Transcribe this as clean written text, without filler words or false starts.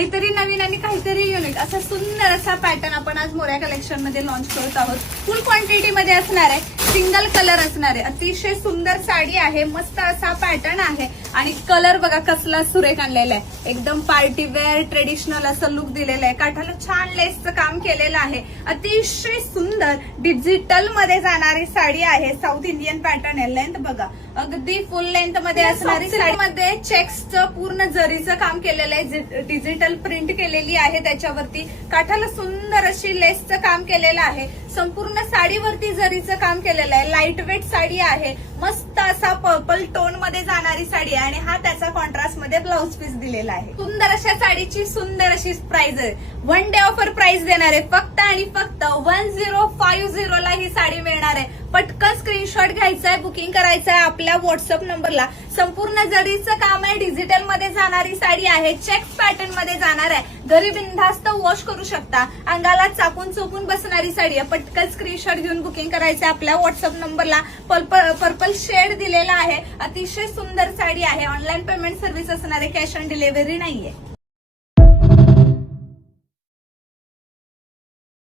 काहीतरी नवीन आणि काहीतरी युनिक असा सुंदर असा पॅटर्न आपण आज मोऱ्या कलेक्शन मध्ये लॉन्च करत आहोत. फुल क्वांटिटी मध्ये असणार आहे, सिंगल कलर असणार आहे. अतिशय सुंदर साडी आहे, मस्त असा पॅटर्न आहे आणि कलर बघा कसला सुरेख आणलेला आहे. एकदम पार्टी वेअर ट्रेडिशनल असं लुक दिलेलं आहे. काठाला छान लेसचं काम केलेलं आहे. अतिशय सुंदर डिजिटल मध्ये जाणारी साडी आहे. साऊथ इंडियन पॅटर्न आहे. लेंथ बघा अगदी फुल लेंथ मध्ये असणारी साडी मध्ये चेक्सचं पूर्ण जरीचं काम केलेलं आहे. डिजिटल प्रिंट केलेली आहे त्याच्यावरती. काठाला सुंदर अशी लेसचं काम केलेलं आहे. संपूर्ण साडीवरती जरीचं काम केलेलं आहे. लाईट वेट साडी आहे. मस्त असा पर्पल टोन मध्ये जाणारी साडी आहे आणि हा त्याचा कॉन्ट्रास्ट मध्ये ब्लाउज पीस दिलेला आहे. सुंदर अशा साडीची सुंदर अशी प्राइस आहे. 1 डे ऑफर प्राइस देणार आहे फक्त आणि फक्त 1050 ला ही साडी मिळणार आहे. पटकन स्क्रीनशॉट घ्यायचा आहे, बुकिंग करायचं आहे आपल्या व्हॉट्सअप नंबरला. संपूर्ण जरीचं काम आहे. डिजिटल मध्ये जाणारी साडी आहे. चेक्स पॅटर्न मध्ये जाणार आहे. घरी बिनधास्त वॉश करू शकता. अंगाला चापून चोपून बसणारी साडी आहे. पटकन स्क्रीनशॉट घेऊन बुकिंग करायचं आहे आपल्या व्हॉट्सअप नंबरला. पर्पल शेड दिलेला आहे. अतिशय सुंदर साडी आहे. ऑनलाईन पेमेंट सर्व्हिस असणार आहे. कॅश ऑन डिलिव्हरी नाहीये.